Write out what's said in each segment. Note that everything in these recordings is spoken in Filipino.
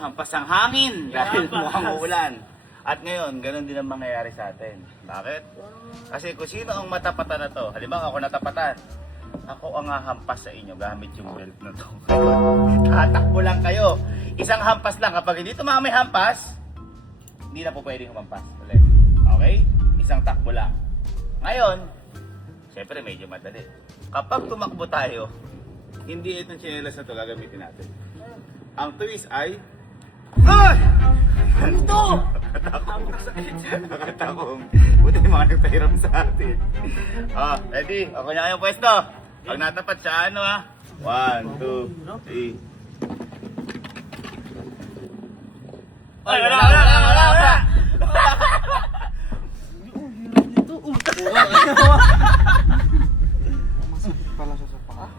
humahampas ang hangin dahil mukhang uulan. At ngayon, ganun din ang mangyayari sa atin. Bakit? Kasi kung sino ang matapatan na to, halimbawa ako natapatan, ako ang hahampas sa inyo gamit yung belt na to. Tatakbo lang kayo. Isang hampas lang. Kapag hindi tumama may hampas, hindi na po pwedeng humampas ulit. Okay? Isang takbo lang. Ngayon, syempre medyo madali. Kapag tumakbo tayo, hindi itong tsinelas na to gagamitin natin. Ang twist ay... Ay! Ano to? Nakatakong. Buti yung mga nagpahiram sa atin. Ready? Ako na kayong pwesto. Pag natapat siya, ano 1, 2, 3. Ay, wala! Masakit pala siya sa paa.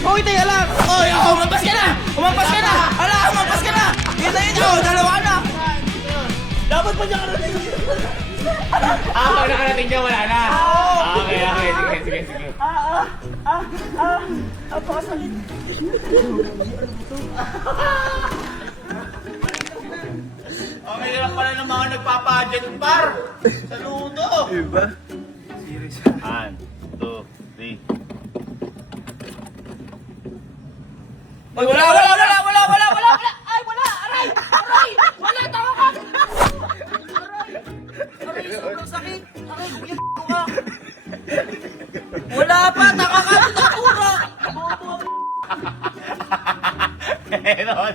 Hoy, teka lang! Hoy, umampas ka na! Umampas ka na! Hala, umampas ka na! Hintayin nyo! Dalawa na! Dapat pa niya karating! Pag nakarating niya, wala na. Okay. Sige. Napakasakit! Okay lang pala ng mga nagpapajet par sa luto. Diba? Serious. 1, 2, 3. Hoy, wala! Ay, wala! Aray! Wala! Tama ka! Aray, sobrang sakit! Aray, kuya ka! Wala pa! Taka ka! Nakura! Meron.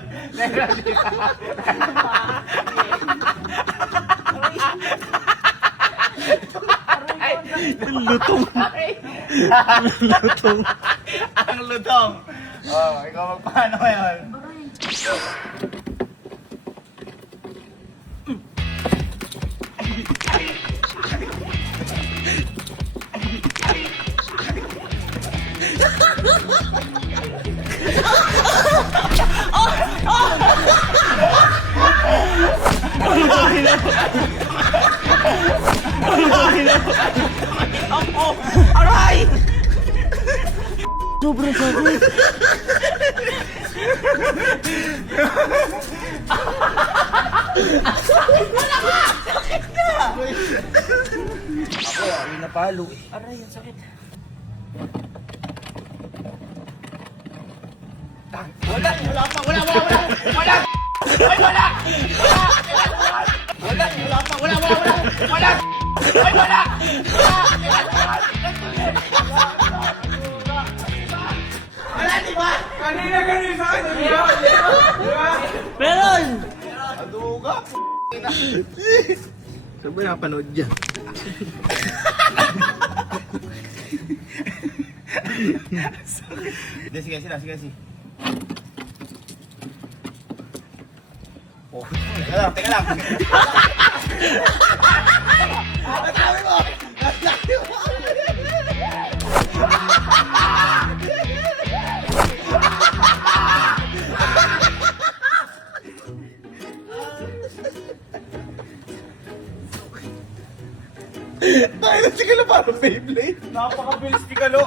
Lutong. Lutong. Ang lutong. Ikaw magpaano ngayon? Aray! Sobrang sakit. Ako, ay napalo eh. Aray, ang sakit. Wala! Ay, wala! Kanina ganun sa akin. Meron! Aduga. Saan ba napanood dyan? Sige. Teka lang. Tayo na sigala parang Beyblade. Napakabilis ni Kalo.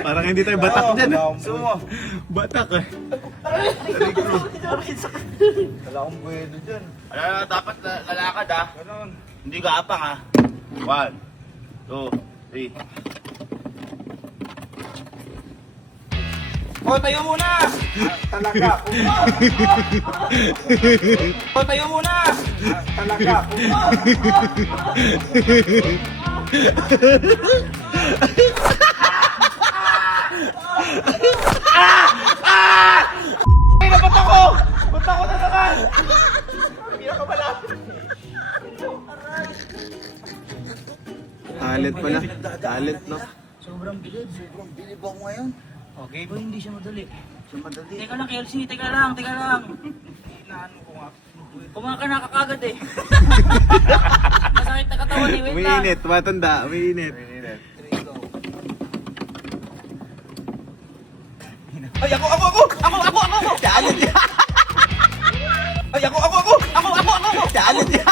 Parang hindi tayo batak dyan. Sumo. Batak eh. Wala akong buwedo dyan. Dapat lalakad Ganun. Hindi ka apang 1, 2, 3. O, tayo muna! Talaga. O, tayo muna! Talaga. Ay, ba't ako? Ba't ako na naman? Hindi ako malapit. Talent pala. Talent, no? Sobrang bilib ako ngayon. Okay. Pero hindi siya madali. Sa madali. Teka lang, Elsie, teka lang. Inaano ko nga. Kumain ka na kagad eh. Masakit na katawan eh, wait lang. Umiinit, matanda, umiinit. Ay, ako! Challenge niya! Ay, ako! Challenge niya!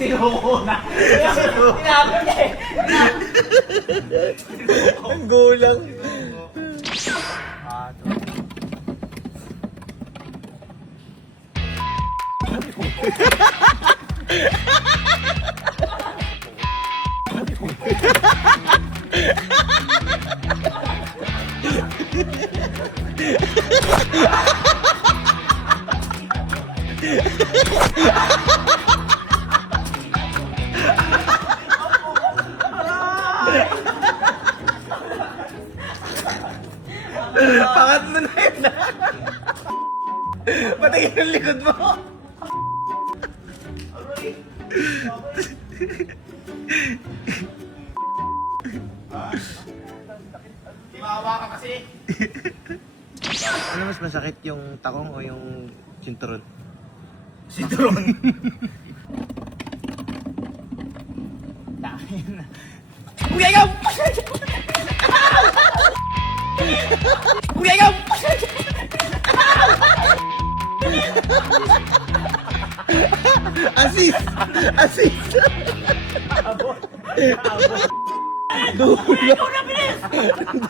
Sinukuna. Tinapon niya eh. Ang gulang. Pangatlo na yun. Patingin ang likod mo. Imawa ka kasi. Ano mas masakit, yung takong o yung sinturon? Sinturon. Kuya, ikaw! Kuya, ikaw! Asis! Asis! Dulo!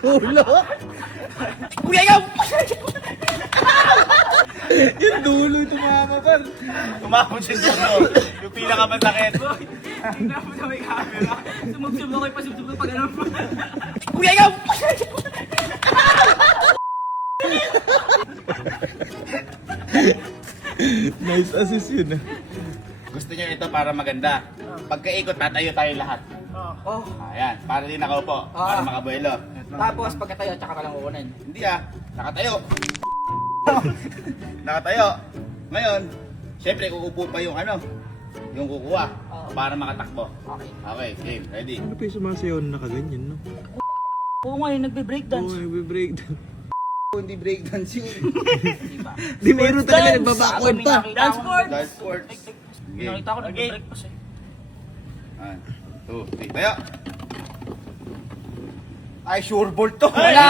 Dulo! Kuya, ikaw! Yung dulo tumama pa. Tumapon siya dito. Yung pinakamasakit. Tingnan mo sa may camera. Sumubsub ako, ipasubsub ko pag ano. Kuya, ikaw! Nice assist yun ah. Gusto niyo ito para maganda. Pagkaikot, tatayo tayo lahat. Oh. Ayan, para din nakaupo. Para makabuelo. Tapos pagkatayo, tsaka ka lang uunin. Hindi nakatayo. Nakatayo. Ngayon, syempre uupo pa yung yung kukuha. Para makatakbo. Okay. Okay, game, ready. Ano pa yung sumasayaw na nakaganyan, no? Oo nga, yung nagbe-breakdance. Oo, nagbe-breakdown. Hindi breakdance yun. Diba? Di mayroon talaga nagbabackward pa. Dance court! Dance sports. Game. Nakita ko nagbe-break pa siya. 1, 2, 3, tayo. Ay, sure ball to. Wala!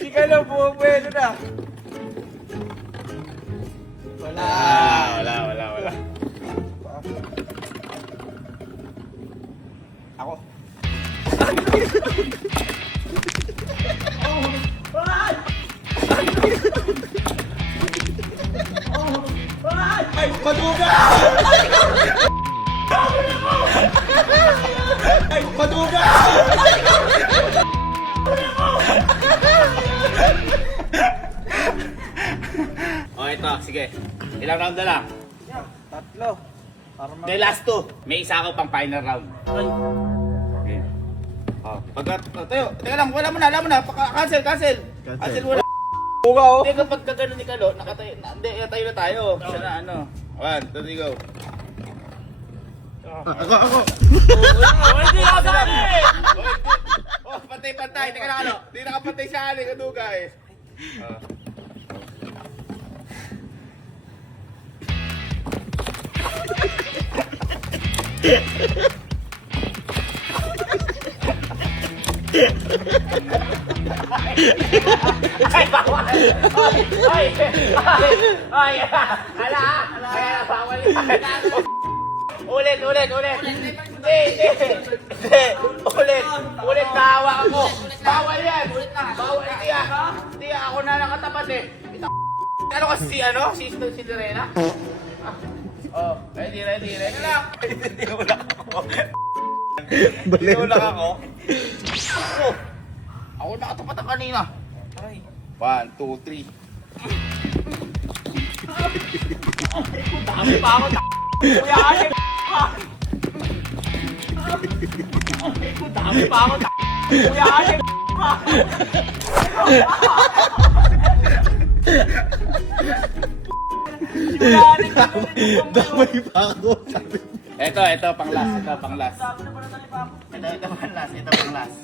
Sika na po, pwede na. Wala. Ako. Ay, maduga! Ay, maduga! Oh, ito, sige. Ilang round na lang? Tatlo. The last two. May isa ako pang final round. Okay. Oh, tayo. Teka lang, wala mo na. Cancel. Cancel mo na. Buga oh. Hindi, kapag kagano ni Kalo, nakatayo na tayo. Isa na 1, 2, 3, go. Ako. Hindi ako sabi! Oh, pantay. Teka lang, Hindi nakapantay sa ali, kadugay. Ay, bawal! Ay, ala, bawal yan. Ulit. Hindi. Ulit, kahawa ako. Bawal yan. Bawal, hindi ako na nakatapat eh. Ano kasi si Cinderella? Oh, ready lang. Hindi ulang ako. Hindi ulang ako. Ako nakatapat ang kanina. 1, 2, 3. Dami pa ako. Kuya, Dami pa ako. Kuya Alex. Damay pa ako. Ito, pang last. Ito, pang last. Ito, pang last.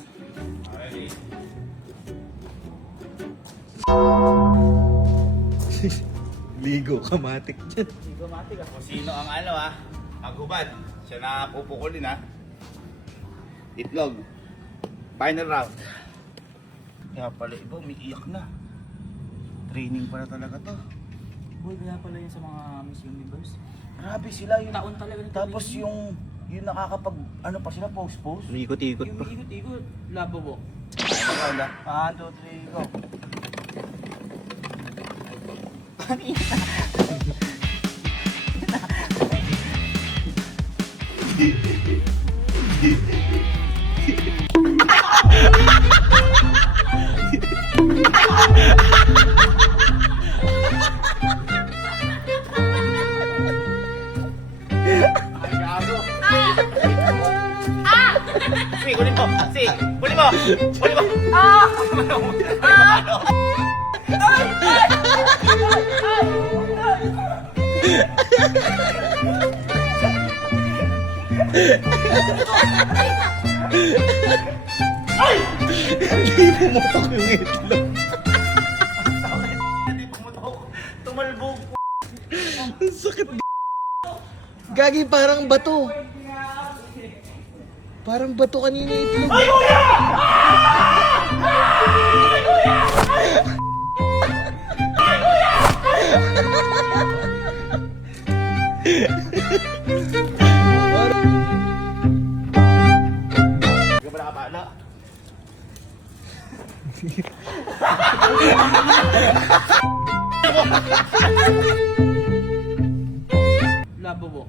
Ligo, kamatik dyan. Kung sino ang maghubad. Siya na pupukulin Itlog. Final round. Kaya pala iba, umiiyak na. Training pala talaga to. Boy, kaya pala yun sa mga Miss Universe. Grabe sila yung Taon talaga ng Tapos training. yung nakakapag ano pa sila post. Umiikot-ikot Yung pa. ikot-ikot, labo mo. Final round 1, 2, 3, go. Si, kunin mo! Si, kunin mo! Kunin mo! Hindi pumutok yung itlog. Hindi pumutok. Tumalbog. Ang sakit. Gagi, parang bato. Parang bato kanina itlog. Ay, kuya! Hindi ka ba nakapala? Labo mo.